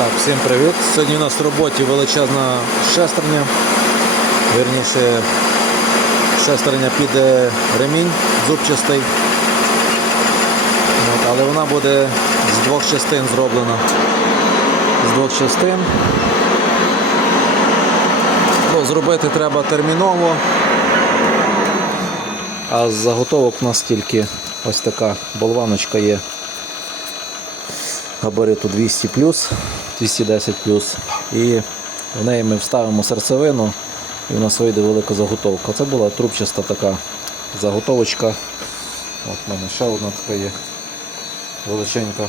Так, всім привіт. Сьогодні у нас в роботі величезна шестерня. Вірніше, шестерня під е, ремінь зубчастий. От, але вона буде з двох частин зроблена. З двох частин. Ну, зробити треба терміново. А з заготовок у нас тільки ось така болваночка є габариту 200 210 і в неї ми вставимо серцевину і в нас вийде велика заготовка. Це була трубчаста така заготовочка. От в мене ще одна така є величенька.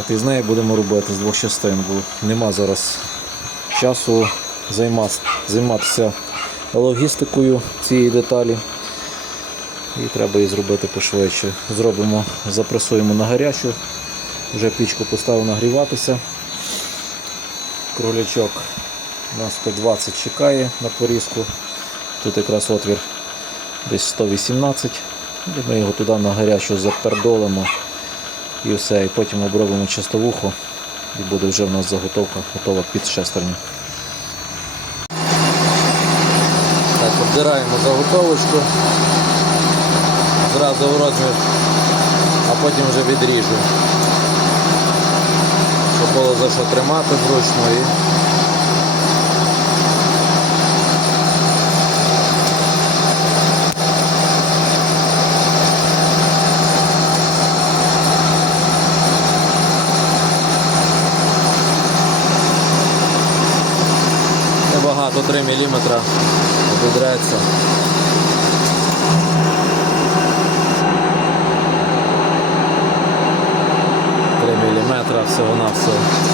От І з неї будемо робити з двох частин, бо нема зараз часу займатися логістикою цієї деталі. І треба її зробити пошвидше. Зробимо, запресуємо на гарячу. Вже пічку поставив нагріватися. Кролячок на 120 чекає на порізку. Тут якраз отвір десь 118. І ми його туди на гарячу запердолимо і все. І потім обробимо чистовуху і буде вже в нас заготовка готова під шестерню. Так, обдираємо заготовочку. Зразу в розмір, а потім вже відріжу щоб було за що тримати зручно і небагато 3 мм обідреться. so.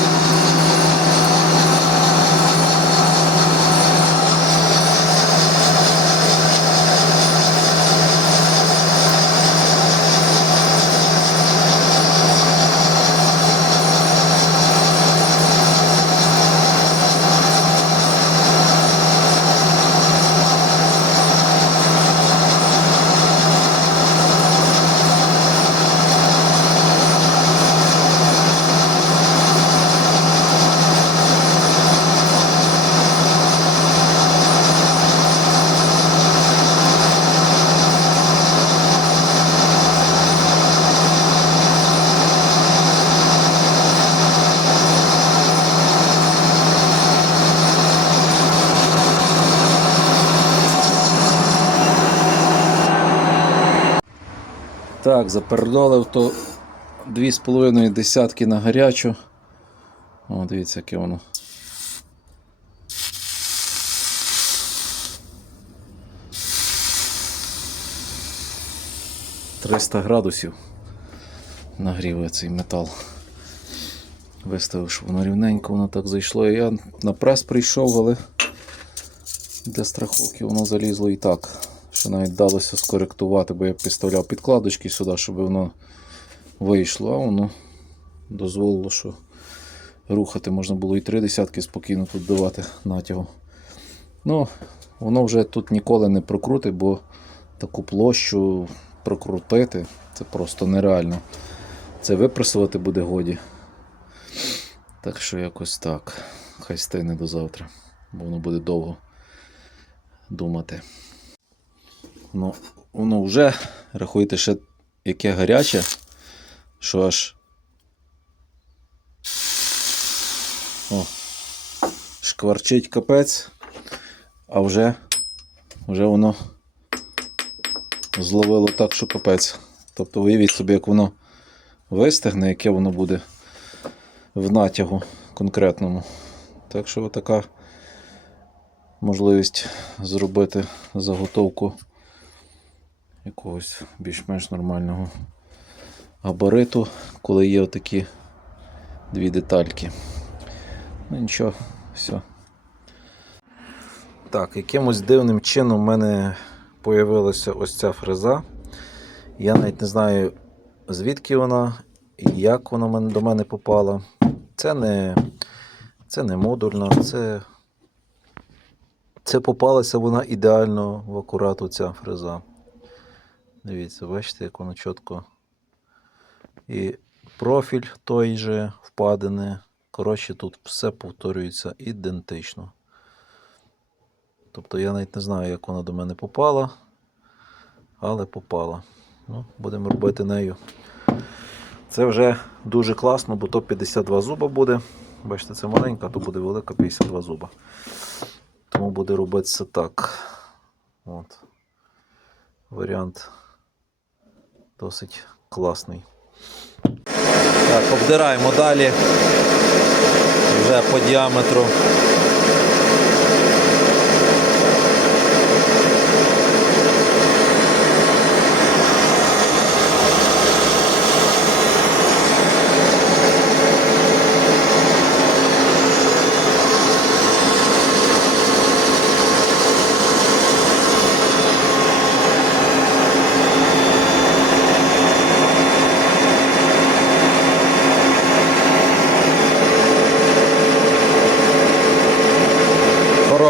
Так, запердолив то 2,5 десятки на гарячу. О, дивіться, яке воно. «300 градусів нагріває цей метал. Виставив, щоб воно рівненько воно так зайшло. Я на прес прийшов, але для страховки воно залізло і так. Що навіть вдалося скоректувати, бо я підставляв підкладочки сюди, щоб воно вийшло, а воно дозволило, що рухати можна було і три десятки спокійно тут давати натягу. Ну, воно вже тут ніколи не прокрутить, бо таку площу прокрутити це просто нереально. Це випресувати буде годі. Так що якось так. Хай стигне до завтра, бо воно буде довго думати. Ну, воно вже, рахуйте, ще яке гаряче, що аж. О, шкварчить капець, а вже, вже воно зловило так, що капець. Тобто уявіть собі, як воно вистигне, яке воно буде в натягу конкретному. Так що така можливість зробити заготовку якогось більш-менш нормального габариту, коли є отакі дві детальки. Ну нічого, все. Так, якимось дивним чином в мене появилася ось ця фреза. Я навіть не знаю, звідки вона як вона до мене попала. Це не, це не модульна, це, це попалася вона ідеально в акурату ця фреза. Дивіться, бачите, як воно чітко. І профіль той же, впадини, Коротше, тут все повторюється ідентично. Тобто я навіть не знаю, як вона до мене попала, але попала. Ну, будемо робити нею. Це вже дуже класно, бо то 52 зуба буде. Бачите, це маленька, то буде велика 52 зуба. Тому буде робитися так. От. Варіант досить класний. Так, обдираємо далі. Вже по діаметру.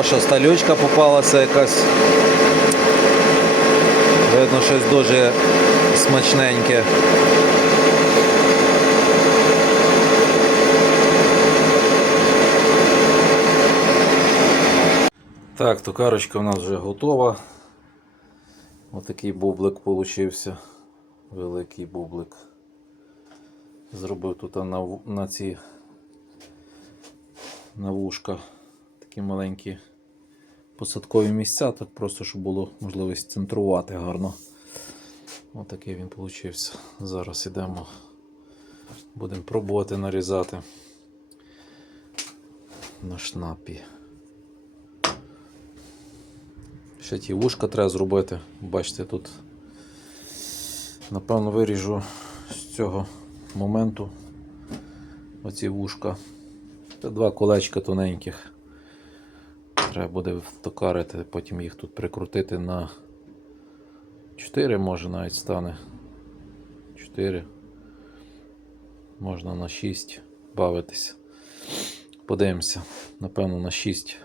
Хороша сталючка попалася якась. Видно, щось дуже смачненьке. Так, токарочка у нас вже готова. Отакий бублик получився. Великий бублик. Зробив тут на, на ці на вушка такі маленькі посадкові місця, так просто, щоб було можливість центрувати гарно. Отакий він получився. Зараз йдемо, будемо пробувати нарізати на шнапі. Ще ті вушка треба зробити. Бачите, тут напевно виріжу з цього моменту оці вушка. Це два колечка тоненьких. Треба буде втокарити, потім їх тут прикрутити на 4, може навіть стане. 4. Можна на 6 бавитися. Подивимося. Напевно, на 6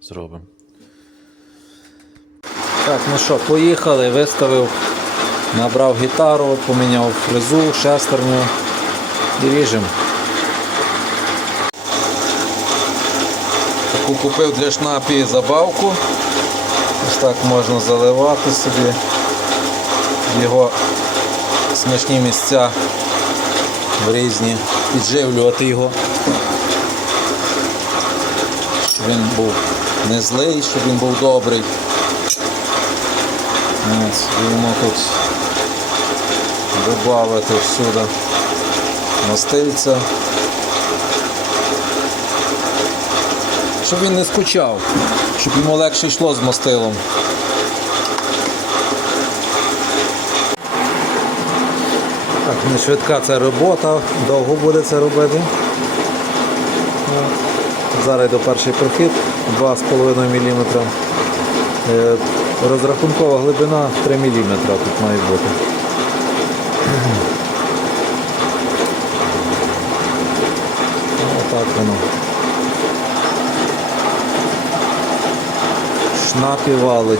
зробимо. Так, ну що, поїхали, виставив, набрав гітару, поміняв фрезу, шестерню і ріжемо. Таку купив для шнапі забавку. Ось так можна заливати собі його смачні місця в різні, підживлювати його. Щоб він був не злий, щоб він був добрий. Ось, будемо тут додати всюди мастильця. Щоб він не скучав, щоб йому легше йшло з мастилом. Так, не швидка це робота, довго буде це робити. Зараз йде перший прохід 2,5 мм. Е, Розрахункова глибина 3 мм тут має бути. Отак воно. Шнапі валить.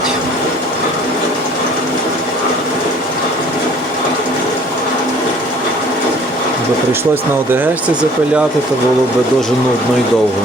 Бо прийшлось на ОДГшці запиляти, то було б дуже нудно і довго.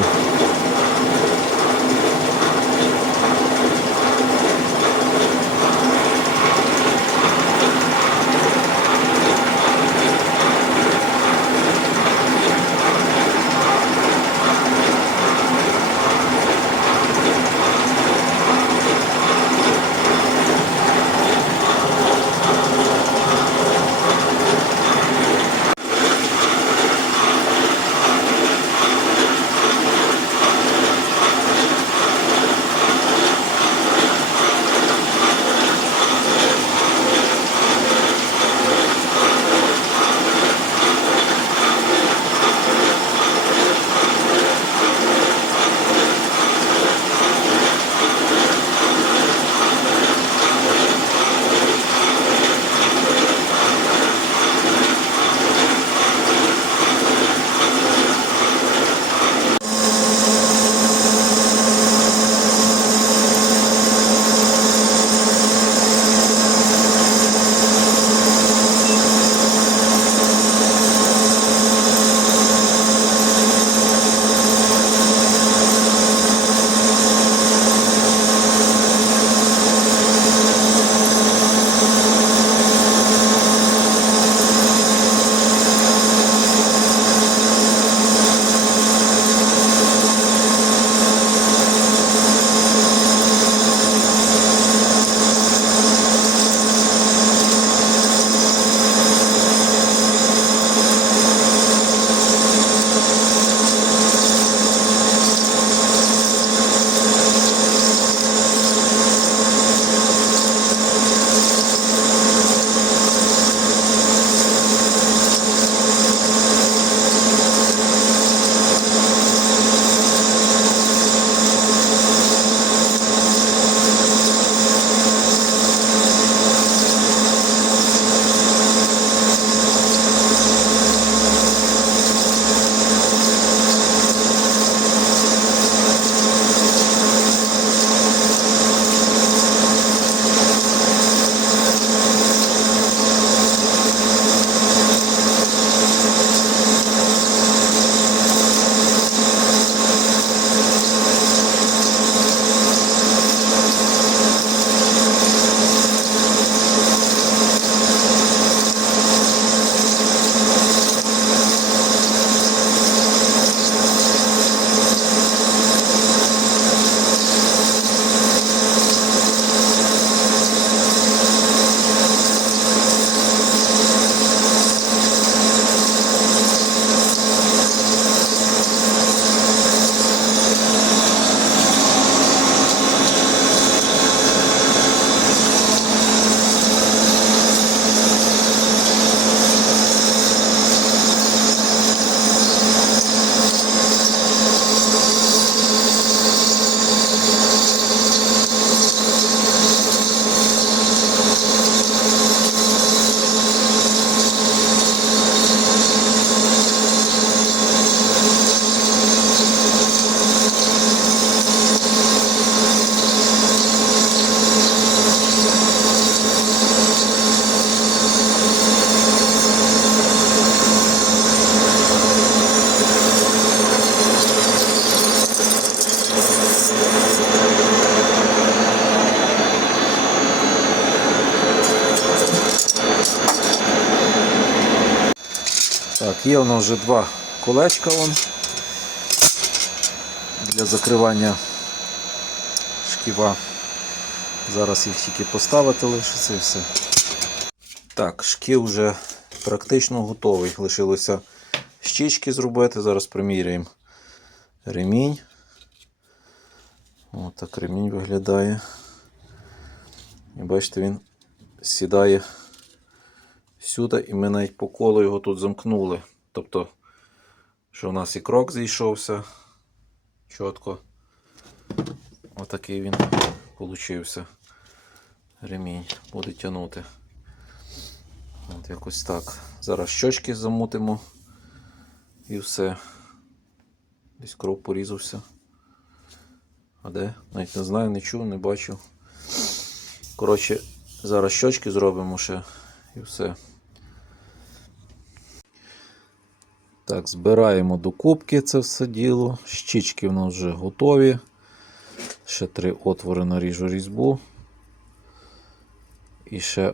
Так, є у нас вже два колечка вон для закривання шківа. Зараз їх тільки поставити лишиться і все. Так, шків вже практично готовий. Лишилося щічки зробити. Зараз приміряємо ремінь. Ось так ремінь виглядає. І бачите, він сідає сюди, і ми навіть по колу його тут замкнули. Тобто, що у нас і крок зійшовся чітко. Отакий він получився. Ремінь буде тягнути. От якось так. Зараз щочки замутимо і все. Десь кров порізався. А де? Навіть не знаю, не чув, не бачив. Коротше, зараз щочки зробимо ще і все. Так, збираємо до кубки це все діло. Щічки в нас вже готові. Ще три отвори наріжу різьбу. І ще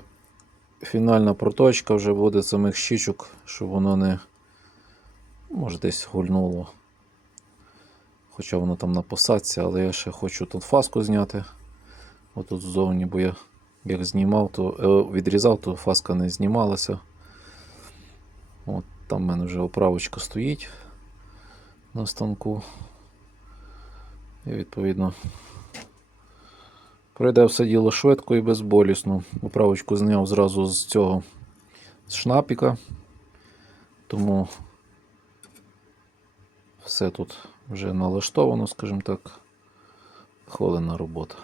фінальна проточка вже буде самих щічок, щоб воно не може десь гульнуло. Хоча воно там на посадці, але я ще хочу тут фаску зняти. Отут ззовні, бо я як знімав, то е, відрізав, то фаска не знімалася. От там в мене вже оправочка стоїть на станку. І відповідно пройде все діло швидко і безболісно. Оправочку зняв зразу з цього з шнапіка. Тому все тут вже налаштовано, скажімо так. Хвилина робота.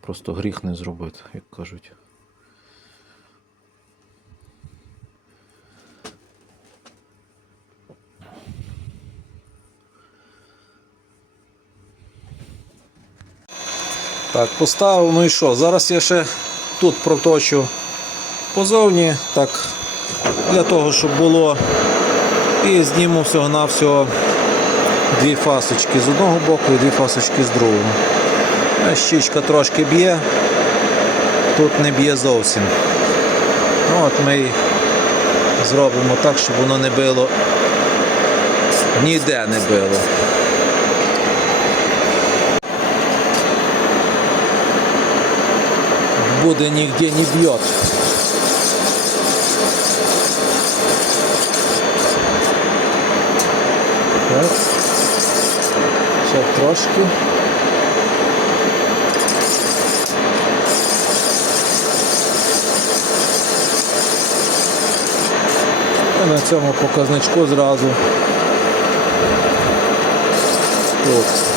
Просто гріх не зробити, як кажуть. Так, поставив, ну і що? Зараз я ще тут проточу позовні, так, для того, щоб було. І зніму всього-навсього дві фасочки з одного боку і дві фасочки з другого. Щічка трошки б'є, тут не б'є зовсім. Ну, от ми зробимо так, щоб воно не било, ніде не било. Буде нигде не бьет. Так. Ще трошки. І на цьому показничку зразу. Тут.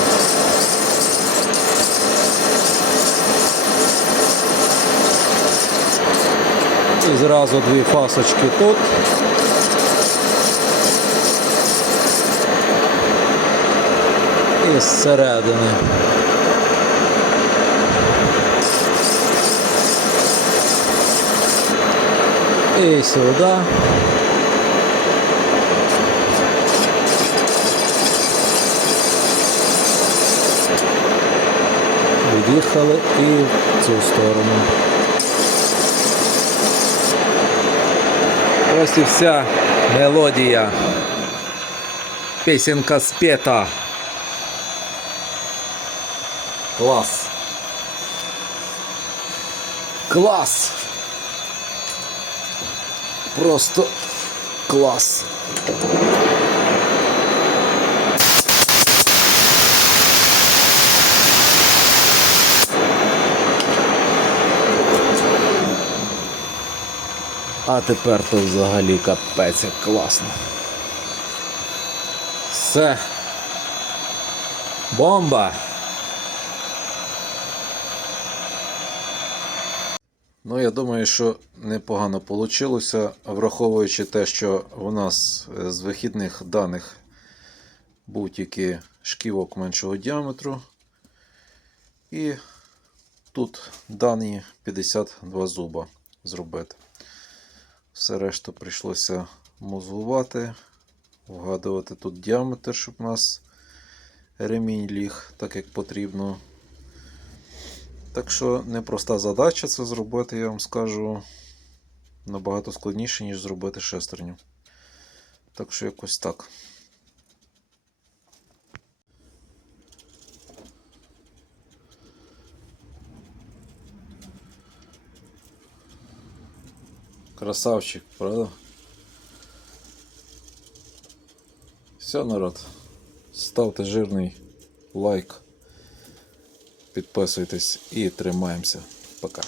Зразу дві фасочки тут. І зсередини. І сюди. Від'їхали і в цю сторону. Ось і вся мелодія. Песенка спета. Клас. Клас. Просто клас. А тепер то взагалі капець як класно. Все. Бомба! Ну, я думаю, що непогано вийшло, враховуючи те, що у нас е, з вихідних даних був тільки шківок меншого діаметру. І тут дані 52 зуба зробити. Все решту прийшлося мозгувати, вгадувати тут діаметр, щоб у нас ремінь ліг так, як потрібно. Так що непроста задача це зробити, я вам скажу, набагато складніше, ніж зробити шестерню. Так що якось так. Красавчик, правда? Все, народ. Ставте жирний лайк. Підписуйтесь і тримаємося. Пока.